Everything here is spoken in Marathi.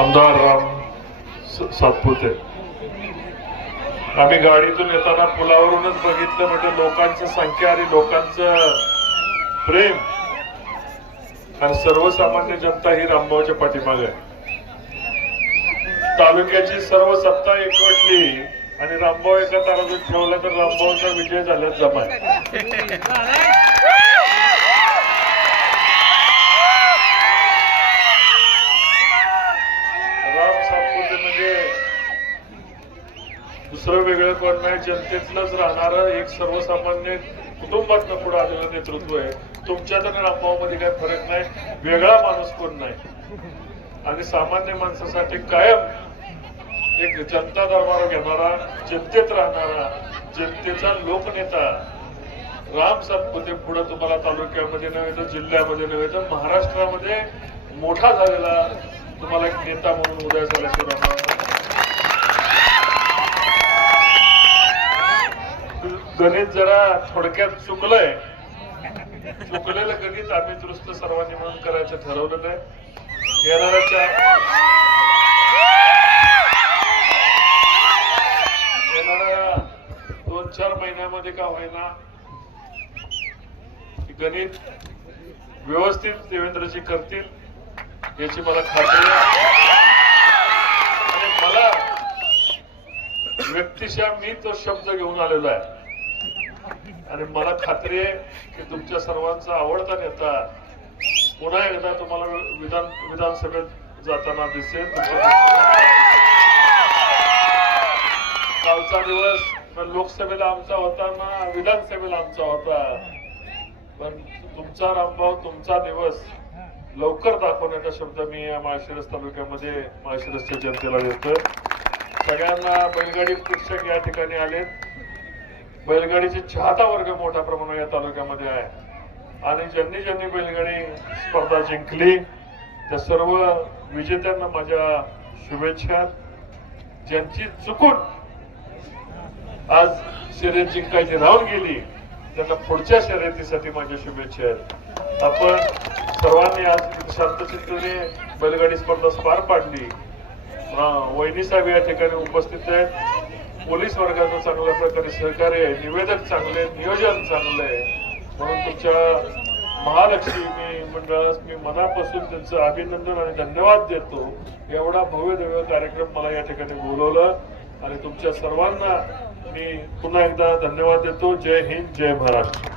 आमदार राम सातपुते, आम्ही गाडीतून येताना पुलावरूनच बघितलं, म्हणजे लोकांची संख्या आणि लोकांचं प्रेम आणि सर्वसामान्य जनता ही रामभाऊच्या पाठीमागे आहे. तालुक्याची सर्व सत्ता एकवटली आणि रामभाऊ एका ताराजून ठेवला तर रामभाऊचा विजय झाल्याच जमा आहे. दुसरं वेगळं कोण नाही, जनतेतलंच राहणारं एक सर्वसामान्य कुटुंबातलं पुढे आलेलं नेतृत्व आहे. तुमच्यात आणि रामभाऊ मध्ये काही फरक नाही, वेगळा माणूस कोण नाही. आणि सामान्य माणसासाठी कायम एक जनता दरबार घेणारा, जनतेत राहणारा, जनतेचा लोकनेता राम सातपुते पुढे तुम्हाला तालुक्यामध्ये नव्हे तर जिल्ह्यामध्ये नव्हे तर महाराष्ट्रामध्ये मोठा झालेला तुम्हाला एक नेता म्हणून उदय झाल्याशिवाय राहणार. गणित जरा थोडक्यात चुकलंय, चुकलेलं गणित आम्ही दुरुस्त सर्वांनी मिळून करायचं ठरवलेलं आहे. येणाऱ्या 2-4 महिन्यामध्ये का होईना गणित व्यवस्थित देवेंद्रजी करतील याची मला खात्री आहे. आणि मला व्यक्तिशः मी तो शब्द घेऊन आलेलो आहे आणि मला खात्री आहे की तुमच्या सर्वांचा आवडता नेता पुन्हा एकदा तुम्हाला विधानसभेत जाताना दिसेल. कालचा दिवस लोकसभेला आमचा होता ना विधानसभेला आमचा होता, पण तुमचा रामभाऊ तुमचा दिवस लवकर दाखवण्याचा शब्द मी या माळशिरस तालुक्यामध्ये माळशिरसच्या जनतेला देतो. सगळ्यांना बैलगाडी प्रेक्षक या ठिकाणी आले. बैलगाडीचे चाहता वर्ग मोठ्या प्रमाणात या तालुक्यामध्ये आहे आणि ज्यांनी ज्यांनी बैलगाडी स्पर्धा जिंकली त्या सर्व विजेत्यांना माझ्या शुभेच्छा. ज्यांची चुकून आज शर्यत जिंकायची राहून गेली त्यांना पुढच्या शर्यतीसाठी माझ्या शुभेच्छा आहेत. आपण सर्वांनी आज शांतचित्ताने बैलगाडी स्पर्धा पार पाडली. वहिनी साहेब या ठिकाणी उपस्थित आहेत. पोलीस वर्गाचं चांगल्या प्रकारे सहकार्य आहे, निवेदक चांगले, नियोजन चांगलं आहे. म्हणून तुमच्या महालक्ष्मी मंडळास मी मनापासून त्यांचं अभिनंदन आणि धन्यवाद देतो. एवढा भव्य दिव्य कार्यक्रम मला या ठिकाणी बोलवलं आणि तुमच्या सर्वांना मी पुन्हा एकदा धन्यवाद देतो. जय हिंद, जय महाराष्ट्र.